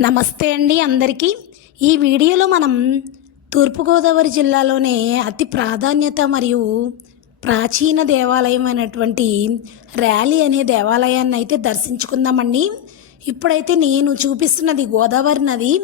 నమస్తే అండి అందరికీ. ఈ వీడియోలో మనం తూర్పుగోదావరి జిల్లాలోనే అతి ప్రాధాన్యత మరియు ప్రాచీన దేవాలయం అయినటువంటి ర్యాలీ అనే దేవాలయాన్ని అయితే దర్శించుకుందామండి. ఇప్పుడైతే నేను చూపిస్తున్నది గోదావరి నది.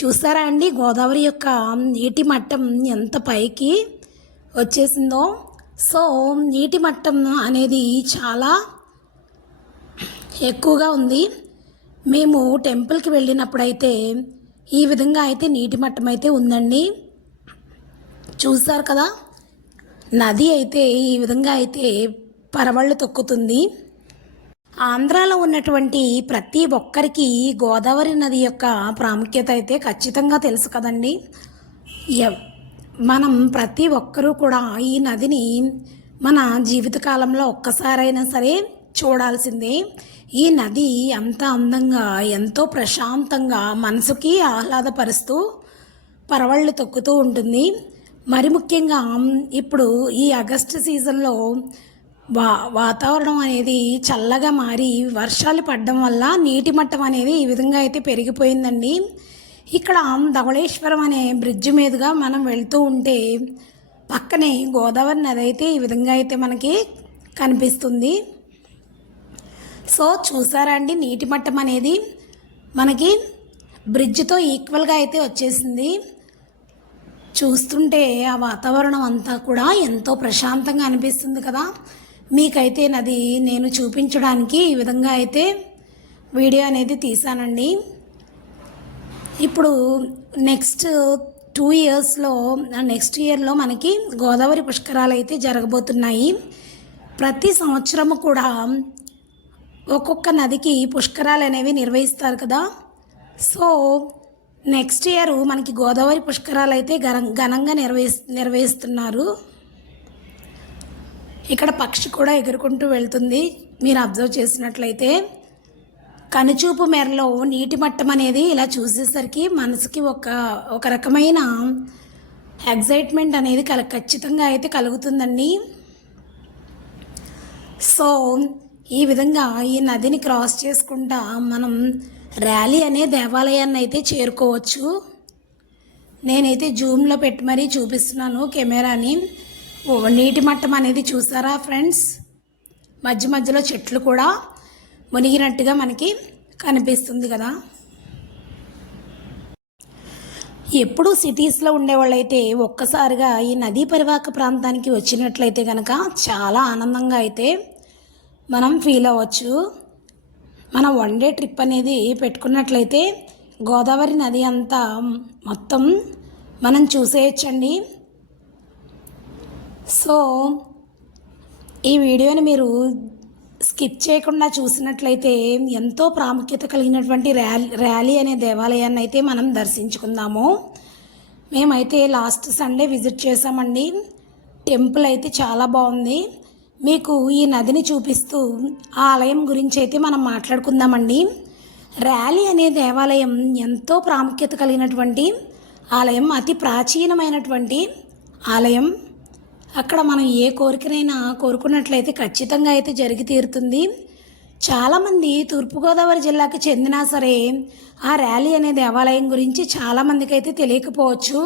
చూసారా అండి? గోదావరి యొక్క నీటి మట్టం ఎంత పైకి వచ్చేసిందో. సో నీటి మట్టం అనేది చాలా ఎక్కువగా ఉంది. మేము టెంపుల్కి వెళ్ళినప్పుడైతే ఈ విధంగా అయితే నీటి మట్టం అయితే ఉందండి. చూసారు కదా? నది అయితే ఈ విధంగా అయితే పరవళ్ళు తొక్కుతుంది. ఆంధ్రాలో ఉన్నటువంటి ప్రతి ఒక్కరికి గోదావరి నది యొక్క ప్రాముఖ్యత అయితే ఖచ్చితంగా తెలుసు కదండి. మనం ప్రతి ఒక్కరూ కూడా ఈ నదిని మన జీవితకాలంలో ఒక్కసారైనా సరే చూడాల్సిందే. ఈ నది అంత అందంగా ఎంతో ప్రశాంతంగా మనసుకి ఆహ్లాదపరుస్తూ పరవళ్ళు తొక్కుతూ ఉంటుంది. మరి ముఖ్యంగా ఇప్పుడు ఈ ఆగస్టు సీజన్లో వా వాతావరణం అనేది చల్లగా మారి వర్షాలు పడడం వల్ల నీటి మట్టం అనేది ఈ విధంగా అయితే పెరిగిపోయిందండి. ఇక్కడ ధవళేశ్వరం అనే బ్రిడ్జ్ మీదుగా మనం వెళ్తూ ఉంటే పక్కనే గోదావరి నది అయితే ఈ విధంగా అయితే మనకి కనిపిస్తుంది. సో చూసారా అండి నీటి మట్టం అనేది మనకి బ్రిడ్జ్తో ఈక్వల్గా అయితే వచ్చేసింది. చూస్తుంటే ఆ వాతావరణం అంతా కూడా ఎంతో ప్రశాంతంగా అనిపిస్తుంది కదా. మీకైతే నది నేను చూపించడానికి ఈ విధంగా అయితే వీడియో అనేది తీసానండి. ఇప్పుడు నెక్స్ట్ టూ ఇయర్స్లో నెక్స్ట్ ఇయర్లో మనకి గోదావరి పుష్కరాలు అయితే జరగబోతున్నాయి. ప్రతి సంవత్సరము కూడా ఒక్కొక్క నదికి పుష్కరాలు అనేవి నిర్వహిస్తారు కదా. సో నెక్స్ట్ ఇయర్ మనకి గోదావరి పుష్కరాలు అయితే ఘనంగా నిర్వహి నిర్వహిస్తున్నారు. ఇక్కడ పక్షి కూడా ఎగురుకుంటూ వెళ్తుంది. మీరు అబ్జర్వ్ చేసినట్లయితే కనుచూపు మేరలో నీటి మట్టం అనేది ఇలా చూసేసరికి మనసుకి ఒక ఒక రకమైన ఎగ్జైట్మెంట్ అనేది కల ఖచ్చితంగా అయితే కలుగుతుందండి. సో ఈ విధంగా ఈ నదిని క్రాస్ చేసుకుంటా మనం ర్యాలీ అనే దేవాలయాన్ని అయితే చేరుకోవచ్చు. నేనైతే జూమ్లో పెట్టి మరీ చూపిస్తున్నాను కెమెరాని. నీటి మట్టం అనేది చూసారా ఫ్రెండ్స్? మధ్య మధ్యలో చెట్లు కూడా మునిగినట్టుగా మనకి కనిపిస్తుంది కదా. ఎప్పుడూ సిటీస్లో ఉండేవాళ్ళైతే ఒక్కసారిగా ఈ నదీ పరివాహక ప్రాంతానికి వచ్చినట్లయితే కనుక చాలా ఆనందంగా అయితే మనం ఫీల్ అవ్వచ్చు. మనం వన్ డే ట్రిప్ అనేది పెట్టుకున్నట్లయితే గోదావరి నది అంతా మొత్తం మనం చూసేయచ్చండి. సో ఈ వీడియోని మీరు స్కిప్ చేయకుండా చూసినట్లయితే ఎంతో ప్రాముఖ్యత కలిగినటువంటి ర్యాలీ ర్యాలీ అనే దేవాలయాన్ని అయితే మనం దర్శించుకుందాము. మేమైతే లాస్ట్ సండే విజిట్ చేసామండి టెంపుల్ అయితే చాలా బాగుంది. మీకు ఈ నదిని చూపిస్తూ ఆ ఆలయం గురించి అయితే మనం మాట్లాడుకుందామండి. ర్యాలీ అనే దేవాలయం ఎంతో ప్రాముఖ్యత కలిగినటువంటి ఆలయం అతి ప్రాచీనమైనటువంటి ఆలయం. అక్కడ మనం ఏ కోరికనైనా కోరుకున్నట్లయితే ఖచ్చితంగా అయితే జరిగి తీరుతుంది. చాలామంది తూర్పుగోదావరి జిల్లాకి చెందినా సరే ఆ ర్యాలీ అనే దేవాలయం గురించి చాలామందికి అయితే తెలియకపోవచ్చు.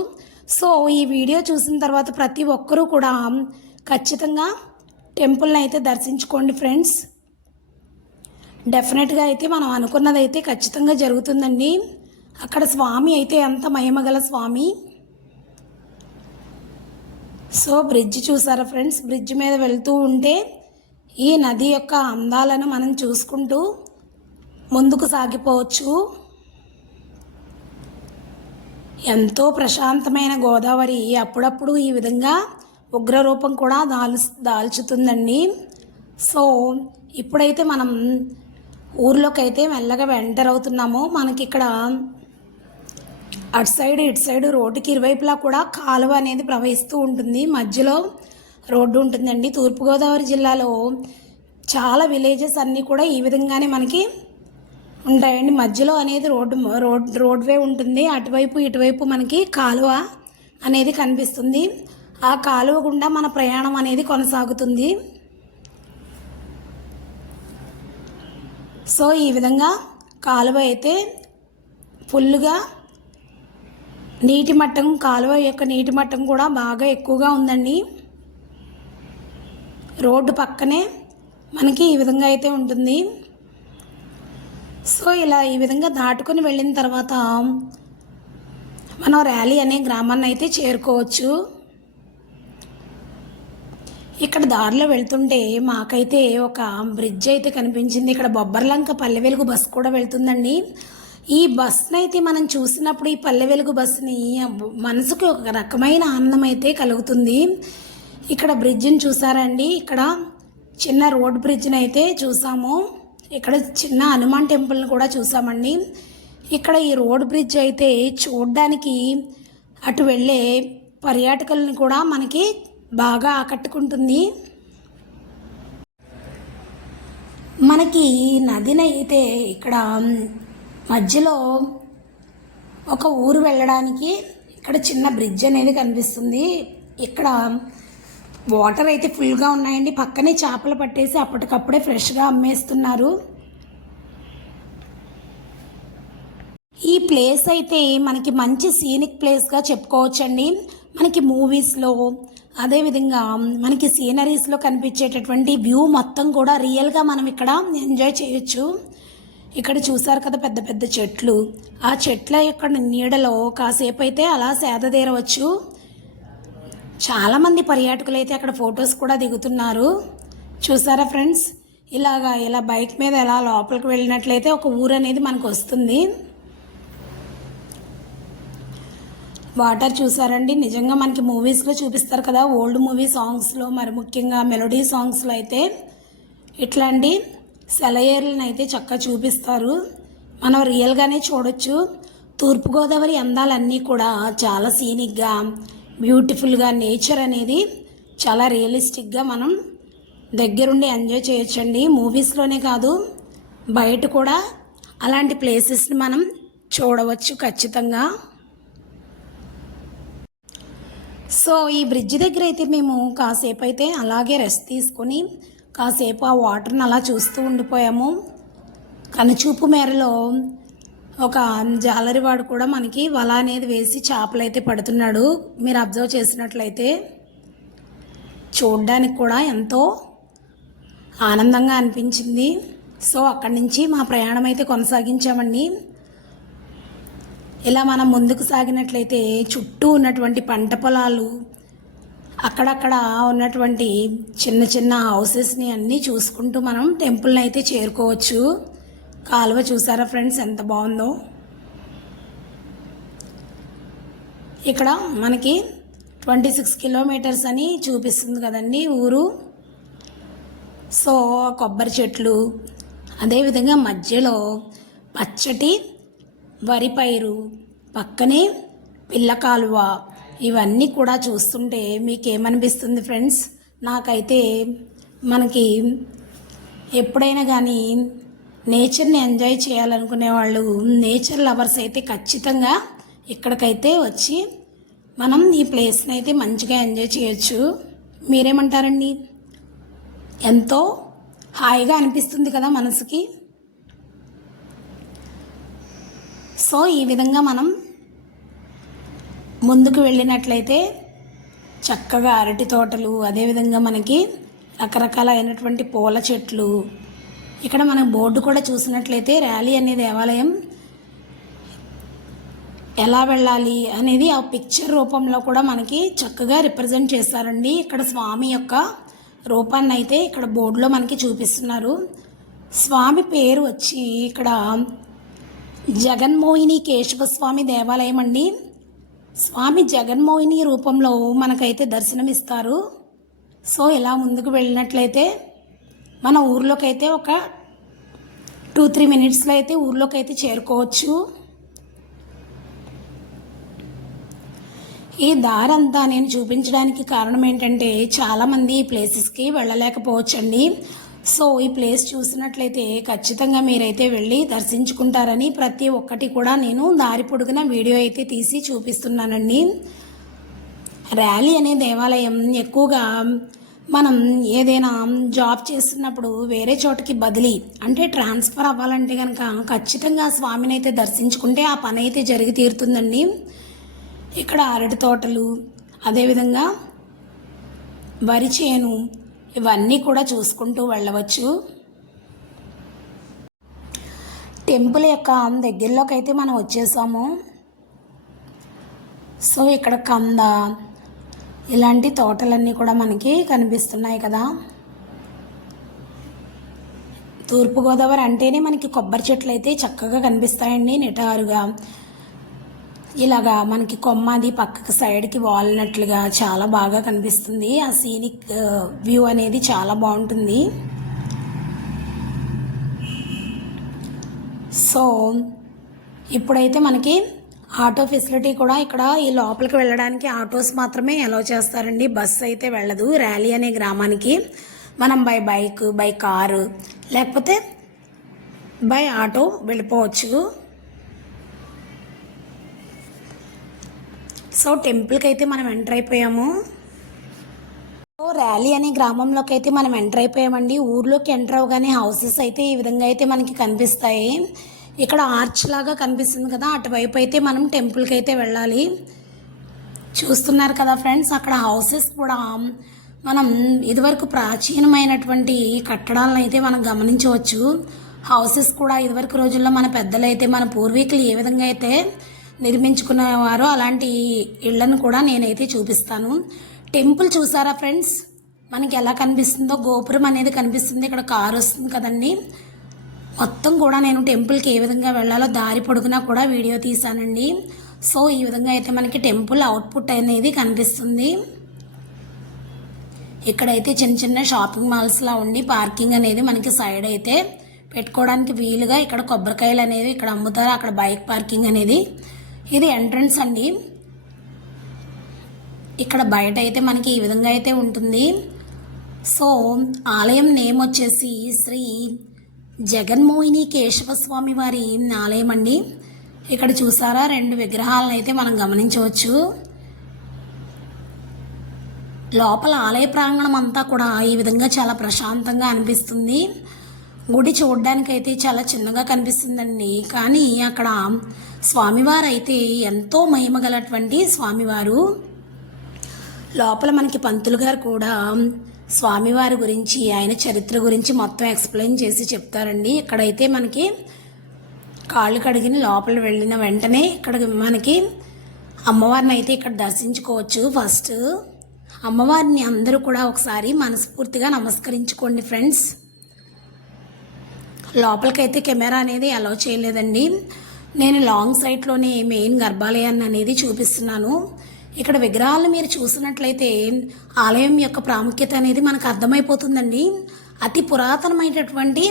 సో ఈ వీడియో చూసిన తర్వాత ప్రతి ఒక్కరూ కూడా ఖచ్చితంగా టెంపుల్ని అయితే దర్శించుకోండి ఫ్రెండ్స్. డెఫినెట్గా అయితే మనం అనుకున్నది అయితే ఖచ్చితంగా జరుగుతుందండి. అక్కడ స్వామి అయితే ఎంత మహిమగల స్వామి. సో బ్రిడ్జ్ చూసారా ఫ్రెండ్స్? బ్రిడ్జ్ మీద వెళ్తూ ఉంటే ఈ నది యొక్క అందాలను మనం చూసుకుంటూ ముందుకు సాగిపోవచ్చు. ఎంతో ప్రశాంతమైన గోదావరి అప్పుడప్పుడు ఈ విధంగా ఉగ్రరూపం కూడా దాల్ దాల్చుతుందండి. సో ఇప్పుడైతే మనం ఊర్లోకి అయితే మెల్లగా ఎంటర్ అవుతున్నాము. మనకి ఇక్కడ అటు సైడ్ ఇటు సైడ్ రోడ్డుకి ఇరువైపులా కూడా కాలువ అనేది ప్రవహిస్తూ ఉంటుంది. మధ్యలో రోడ్డు ఉంటుందండి. తూర్పుగోదావరి జిల్లాలో చాలా విలేజెస్ అన్నీ కూడా ఈ విధంగానే మనకి ఉంటాయండి. మధ్యలో అనేది రోడ్డు రోడ్ రోడ్వే ఉంటుంది. అటువైపు ఇటువైపు మనకి కాలువ అనేది కనిపిస్తుంది. ఆ కాలువ గుండా మన ప్రయాణం అనేది కొనసాగుతుంది. సో ఈ విధంగా కాలువ అయితే ఫుల్గా నీటి మట్టం కాలువ యొక్క నీటి మట్టం కూడా బాగా ఎక్కువగా ఉందండి. రోడ్డు పక్కనే మనకి ఈ విధంగా అయితే ఉంటుంది. సో ఇలా ఈ విధంగా దాటుకొని వెళ్ళిన తర్వాత మనం ర్యాలీ అనే గ్రామాన్ని అయితే చేరుకోవచ్చు. ఇక్కడ దారిలో వెళ్తుంటే మాకైతే ఒక బ్రిడ్జ్ అయితే కనిపించింది. ఇక్కడ బొబ్బర్లంక పల్లె వెలుగు బస్సు కూడా వెళ్తుందండి. ఈ బస్సును అయితే మనం చూసినప్పుడు ఈ పల్లె వెలుగు బస్సుని మనసుకు ఒక రకమైన ఆనందం అయితే కలుగుతుంది. ఇక్కడ బ్రిడ్జిని చూసారండి. ఇక్కడ చిన్న రోడ్ బ్రిడ్జ్ని అయితే చూసాము. ఇక్కడ చిన్న హనుమాన్ టెంపుల్ని కూడా చూసామండి. ఇక్కడ ఈ రోడ్ బ్రిడ్జ్ అయితే చూడడానికి అటు వెళ్ళే పర్యాటకులను కూడా మనకి బాగా ఆకట్టుకుంటుంది. మనకి నదిని అయితే ఇక్కడ మధ్యలో ఒక ఊరు వెళ్ళడానికి ఇక్కడ చిన్న బ్రిడ్జ్ అనేది కనిపిస్తుంది. ఇక్కడ వాటర్ అయితే ఫుల్గా ఉన్నాయండి. పక్కనే చేపలు పట్టేసి అప్పటికప్పుడే ఫ్రెష్గా అమ్మేస్తున్నారు. ఈ ప్లేస్ అయితే మనకి మంచి సీనిక్ ప్లేస్గా చెప్పుకోవచ్చండి. మనకి మూవీస్లో అదేవిధంగా మనకి సీనరీస్లో కనిపించేటటువంటి వ్యూ మొత్తం కూడా రియల్గా మనం ఇక్కడ ఎంజాయ్ చేయొచ్చు. ఇక్కడ చూసారు కదా పెద్ద పెద్ద చెట్లు. ఆ చెట్ల యొక్క నీడలో కాసేపు అయితే అలా సేద తీరవచ్చు. చాలామంది పర్యాటకులు అయితే అక్కడ ఫొటోస్ కూడా దిగుతున్నారు. చూసారా ఫ్రెండ్స్ ఇలాగా ఇలా బైక్ మీద ఎలా లోపలికి వెళ్ళినట్లయితే ఒక ఊరు అనేది మనకు వస్తుంది. వాటర్ చూసారండి. నిజంగా మనకి మూవీస్లో చూపిస్తారు కదా ఓల్డ్ మూవీ సాంగ్స్లో మరి ముఖ్యంగా మెలోడీ సాంగ్స్లో అయితే ఇట్లాంటి సెలయేర్లను అయితే చక్కగా చూపిస్తారు. మనం రియల్గానే చూడొచ్చు. తూర్పుగోదావరి అందాలన్నీ కూడా చాలా సీనిక్గా బ్యూటిఫుల్గా నేచర్ అనేది చాలా రియలిస్టిక్గా మనం దగ్గరుండి ఎంజాయ్ చేయొచ్చండి. మూవీస్లోనే కాదు బయట కూడా అలాంటి ప్లేసెస్ని మనం చూడవచ్చు ఖచ్చితంగా. సో ఈ బ్రిడ్జ్ దగ్గర అయితే మేము కాసేపు అయితే అలాగే రెస్ట్ తీసుకొని కాసేపు ఆ వాటర్ని అలా చూస్తూ ఉండిపోయాము. కనుచూపు మేరలో ఒక జాలరివాడు కూడా మనకి వల అనేది వేసి చేపలు అయితే పడుతున్నాడు. మీరు అబ్జర్వ్ చేసినట్లయితే చూడడానికి కూడా ఎంతో ఆనందంగా అనిపించింది. సో అక్కడి నుంచి మా ప్రయాణం అయితే కొనసాగించామండి. ఇలా మనం ముందుకు సాగినట్లయితే చుట్టూ ఉన్నటువంటి పంట పొలాలు అక్కడక్కడ ఉన్నటువంటి చిన్న చిన్న హౌసెస్ని అన్నీ చూసుకుంటూ మనం టెంపుల్ని అయితే చేరుకోవచ్చు. కాలువ చూసారా ఫ్రెండ్స్ ఎంత బాగుందో. ఇక్కడ మనకి ట్వంటీ సిక్స్ కిలోమీటర్స్ అని చూపిస్తుంది కదండి ఊరు. సో కొబ్బరి చెట్లు అదేవిధంగా మధ్యలో పచ్చటి వరి పైరు పక్కనే పిల్ల కాలువ ఇవన్నీ కూడా చూస్తుంటే మీకేమనిపిస్తుంది ఫ్రెండ్స్? నాకైతే మనకి ఎప్పుడైనా కానీ నేచర్ని ఎంజాయ్ చేయాలనుకునే వాళ్ళు నేచర్ లవర్స్ అయితే ఖచ్చితంగా ఇక్కడికైతే వచ్చి మనం ఈ ప్లేస్ని అయితే మంచిగా ఎంజాయ్ చేయొచ్చు. మీరేమంటారండి? ఎంతో హాయిగా అనిపిస్తుంది కదా మనసుకి. సో ఈ విధంగా మనం ముందుకు వెళ్ళినట్లయితే చక్కగా అరటి తోటలు అదేవిధంగా మనకి రకరకాలైనటువంటి పూల చెట్లు. ఇక్కడ మనం బోర్డు కూడా చూసినట్లయితే ర్యాలీ అనే దేవాలయం ఎలా వెళ్ళాలి అనేది ఆ పిక్చర్ రూపంలో కూడా మనకి చక్కగా రిప్రజెంట్ చేస్తారండి ఇక్కడ స్వామి యొక్క రూపాన్ని అయితే ఇక్కడ బోర్డులో మనకి చూపిస్తున్నారు. స్వామి పేరు వచ్చి ఇక్కడ జగన్మోహిని కేశవస్వామి దేవాలయం అండి. స్వామి జగన్మోహిని రూపంలో మనకైతే దర్శనమిస్తారు. సో ఇలా ముందుకు వెళ్ళినట్లయితే మన ఊర్లోకైతే ఒక టూ త్రీ మినిట్స్లో అయితే ఊర్లోకి అయితే చేరుకోవచ్చు. ఈ దారంతా నేను చూపించడానికి కారణం ఏంటంటే చాలామంది ఈ ప్లేసెస్కి వెళ్ళలేకపోవచ్చండి. సో ఈ ప్లేస్ చూసినట్లయితే ఖచ్చితంగా మీరైతే వెళ్ళి దర్శించుకుంటారని ప్రతి ఒక్కటి కూడా నేను దారి పొడుగున వీడియో అయితే తీసి చూపిస్తున్నానండి. ర్యాలీ అనే దేవాలయం ఎక్కువగా మనం ఏదైనా జాబ్ చేస్తున్నప్పుడు వేరే చోటకి బదిలీ అంటే ట్రాన్స్ఫర్ అవ్వాలంటే కనుక ఖచ్చితంగా స్వామిని అయితే దర్శించుకుంటే ఆ పని అయితే జరిగి తీరుతుందండి. ఇక్కడ అరటి తోటలు అదేవిధంగా వరి చేను ఇవన్నీ కూడా చూసుకుంటూ వెళ్ళవచ్చు. టెంపుల్ యొక్క దగ్గరలోకి అయితే మనం వచ్చేసాము. సో ఇక్కడ కంద ఇలాంటి తోటలన్నీ కూడా మనకి కనిపిస్తున్నాయి కదా. తూర్పుగోదావరి అంటేనే మనకి కొబ్బరి చెట్లు అయితే చక్కగా కనిపిస్తాయండి నిటారుగా. ఇలాగా మనకి కొమ్మ అది పక్కకి సైడ్కి వాలినట్లుగా చాలా బాగా కనిపిస్తుంది. ఆ సీనిక్ వ్యూ అనేది చాలా బాగుంటుంది. సో ఇప్పుడైతే మనకి ఆటో ఫెసిలిటీ కూడా ఇక్కడ ఈ లోపలికి వెళ్ళడానికి ఆటోస్ మాత్రమే అలౌ చేస్తారండి. బస్సు అయితే వెళ్ళదు. ర్యాలీ అనే గ్రామానికి మనం బై బైక్ బై కారు లేకపోతే బై ఆటో వెళ్ళిపోవచ్చు. సో టెంపుల్కి అయితే మనం ఎంటర్ అయిపోయాము. సో ర్యాలీ అనే గ్రామంలోకి అయితే మనం ఎంటర్ అయిపోయామండి. ఊర్లోకి ఎంటర్ అవగానే హౌసెస్ అయితే ఈ విధంగా అయితే మనకి కనిపిస్తాయి. ఇక్కడ ఆర్చ్ లాగా కనిపిస్తుంది కదా అటువైపు అయితే మనం టెంపుల్కి అయితే వెళ్ళాలి. చూస్తున్నారు కదా ఫ్రెండ్స్ అక్కడ హౌసెస్ కూడా మనం ఇదివరకు ప్రాచీనమైనటువంటి కట్టడాలను అయితే మనం గమనించవచ్చు. హౌసెస్ కూడా ఇదివరకు రోజుల్లో మన పెద్దలు అయితే మన పూర్వీకులు ఏ విధంగా అయితే నిర్మించుకునేవారో అలాంటి ఇళ్ళను కూడా నేనైతే చూపిస్తాను. టెంపుల్ చూసారా ఫ్రెండ్స్? మనకి ఎలా కనిపిస్తుందో గోపురం అనేది కనిపిస్తుంది. ఇక్కడ కారు వస్తుంది కదండి. మొత్తం కూడా నేను టెంపుల్కి ఏ విధంగా వెళ్ళాలో దారి పొడుగునా కూడా వీడియో తీశానండి. సో ఈ విధంగా అయితే మనకి టెంపుల్ అవుట్పుట్ అనేది కనిపిస్తుంది. ఇక్కడైతే చిన్న చిన్న షాపింగ్ మాల్స్లా ఉండి పార్కింగ్ అనేది మనకి సైడ్ అయితే పెట్టుకోవడానికి వీలుగా ఇక్కడ కొబ్బరికాయలు అనేవి ఇక్కడ అమ్ముతారు. అక్కడ బైక్ పార్కింగ్ అనేది ఇది ఎంట్రన్స్ అండి. ఇక్కడ బయట అయితే మనకి ఈ విధంగా అయితే ఉంటుంది. సో ఆలయం నేమ్ వచ్చేసి శ్రీ జగన్మోహిని కేశవ స్వామి వారి ఆలయం అండి. ఇక్కడ చూసారా రెండు విగ్రహాలను అయితే మనం గమనించవచ్చు. లోపల ఆలయ ప్రాంగణం అంతా కూడా ఈ విధంగా చాలా ప్రశాంతంగా అనిపిస్తుంది. గుడి చూడ్డానికైతే అయితే చాలా చిన్నగా కనిపిస్తుందండి. కానీ అక్కడ స్వామివారు అయితే ఎంతో మహిమగలటువంటి స్వామివారు. లోపల మనకి పంతులు గారు కూడా స్వామివారి గురించి ఆయన చరిత్ర గురించి మొత్తం ఎక్స్ప్లెయిన్ చేసి చెప్తారండి. ఇక్కడైతే మనకి కాళ్ళు కడిగిన లోపల వెళ్ళిన వెంటనే ఇక్కడ మనకి అమ్మవారిని అయితే ఇక్కడ దర్శించుకోవచ్చు. ఫస్ట్ అమ్మవారిని అందరూ కూడా ఒకసారి మనస్ఫూర్తిగా నమస్కరించుకోండి ఫ్రెండ్స్. లోపలికైతే కెమెరా అనేది అలౌ చేయలేదండి. నేను లాంగ్ సైట్లోనే మెయిన్ గర్భాలయాన్ని అనేది చూపిస్తున్నాను. ఇక్కడ విగ్రహాలను మీరు చూసినట్లయితే ఆలయం యొక్క ప్రాముఖ్యత అనేది మనకు అర్థమైపోతుందండి. అతి పురాతనమైనటువంటి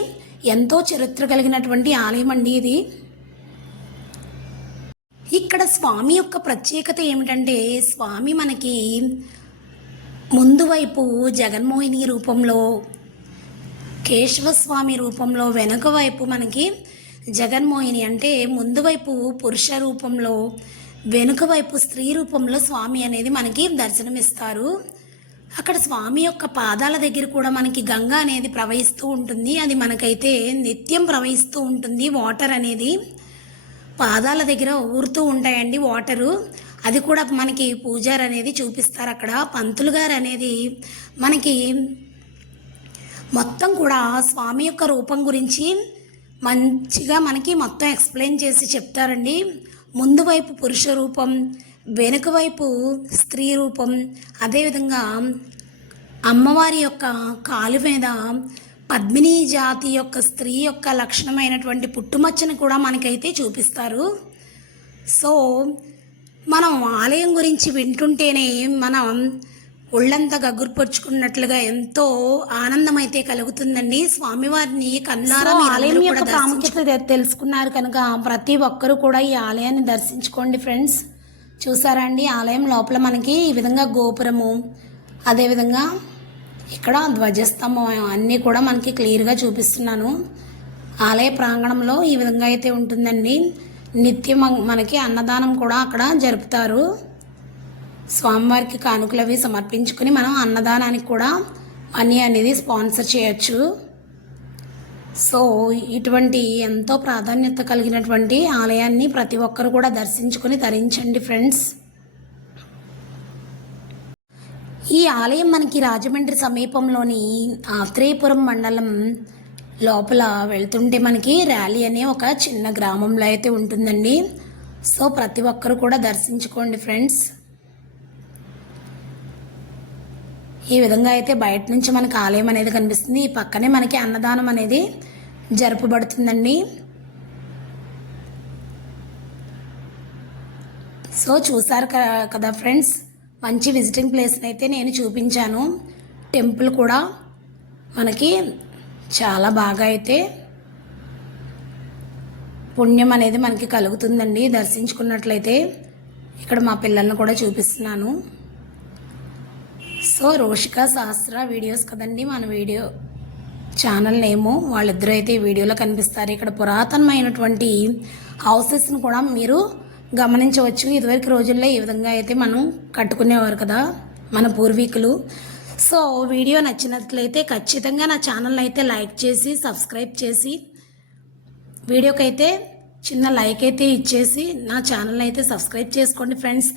ఎంతో చరిత్ర కలిగినటువంటి ఆలయం అండి ఇది. ఇక్కడ స్వామి యొక్క ప్రత్యేకత ఏమిటంటే స్వామి మనకి ముందు వైపు జగన్మోహిని రూపంలో కేశవస్వామి రూపంలో వెనుక వైపు మనకి జగన్మోహిని అంటే ముందు వైపు పురుష రూపంలో వెనుక వైపు స్త్రీ రూపంలో స్వామి అనేది మనకి దర్శనమిస్తారు. అక్కడ స్వామి యొక్క పాదాల దగ్గర కూడా మనకి గంగ అనేది ప్రవహిస్తూ ఉంటుంది. అది మనకైతే నిత్యం ప్రవహిస్తూ ఉంటుంది. వాటర్ అనేది పాదాల దగ్గర ఊరుతూ ఉంటాయండి వాటరు. అది కూడా మనకి పూజారు అనేది చూపిస్తారు అక్కడ. పంతులు గారు అనేది మనకి మొత్తం కూడా స్వామి యొక్క రూపం గురించి మంచిగా మనకి మొత్తం ఎక్స్ప్లెయిన్ చేసి చెప్తారండి. ముందు వైపు పురుష రూపం వెనుక వైపు స్త్రీ రూపం అదేవిధంగా అమ్మవారి యొక్క కాలు మీద పద్మిని జాతి యొక్క స్త్రీ యొక్క లక్షణమైనటువంటి పుట్టుమచ్చను కూడా మనకైతే చూపిస్తారు. సో మనం ఆలయం గురించి వింటుంటేనే మనం ఒళ్ళంతా గగుర్పరుచుకున్నట్లుగా ఎంతో ఆనందం అయితే కలుగుతుందండి. స్వామివారిని కన్నారా ఆలయం యొక్క ప్రాముఖ్యత తెలుసుకున్నారు కనుక ప్రతి ఒక్కరూ కూడా ఈ ఆలయాన్ని దర్శించుకోండి ఫ్రెండ్స్. చూసారా అండి? ఆలయం లోపల మనకి ఈ విధంగా గోపురము అదేవిధంగా ఇక్కడ ధ్వజస్తంభం అన్నీ కూడా మనకి క్లియర్గా చూపిస్తున్నాను. ఆలయ ప్రాంగణంలో ఈ విధంగా అయితే ఉంటుందండి. నిత్యం మన- మనకి అన్నదానం కూడా అక్కడ జరుపుతారు. స్వామివారికి కానుకలు అవి సమర్పించుకుని మనం అన్నదానానికి కూడా మనీ అనేది స్పాన్సర్ చేయొచ్చు. సో ఇటువంటి ఎంతో ప్రాధాన్యత కలిగినటువంటి ఆలయాన్ని ప్రతి ఒక్కరు కూడా దర్శించుకొని ధరించండి ఫ్రెండ్స్. ఈ ఆలయం మనకి రాజమండ్రి సమీపంలోని ఆత్రేయపురం మండలం లోపల వెళ్తుంటే మనకి ర్యాలీ అనే ఒక చిన్న గ్రామంలో అయితే ఉంటుందండి. సో ప్రతి ఒక్కరు కూడా దర్శించుకోండి ఫ్రెండ్స్. ఈ విధంగా అయితే బయట నుంచి మనకి ఆలయం అనేది కనిపిస్తుంది. ఈ పక్కనే మనకి అన్నదానం అనేది జరపబడుతుందండి. సో చూసారు కదా ఫ్రెండ్స్ మంచి విజిటింగ్ ప్లేస్ని అయితే నేను చూపించాను. టెంపుల్ కూడా మనకి చాలా బాగా అయితే పుణ్యం అనేది మనకి కలుగుతుందండి. దర్శించుకున్నట్లయితే ఇక్కడ మా పిల్లల్ని కూడా చూపిస్తున్నాను. సో రోషిక సహస్ర వీడియోస్ కదండి మన వీడియో ఛానల్ నేము. వాళ్ళిద్దరూ అయితే ఈ వీడియోలో కనిపిస్తారు. ఇక్కడ పురాతనమైనటువంటి హౌసెస్ని కూడా మీరు గమనించవచ్చు. ఇదివరకు రోజుల్లో ఈ విధంగా అయితే మనం కట్టుకునేవారు కదా మన పూర్వీకులు. సో వీడియో నచ్చినట్లయితే ఖచ్చితంగా నా ఛానల్ అయితే లైక్ చేసి సబ్స్క్రైబ్ చేసి వీడియోకైతే చిన్న లైక్ అయితే ఇచ్చేసి నా ఛానల్ అయితే సబ్స్క్రైబ్ చేసుకోండి ఫ్రెండ్స్.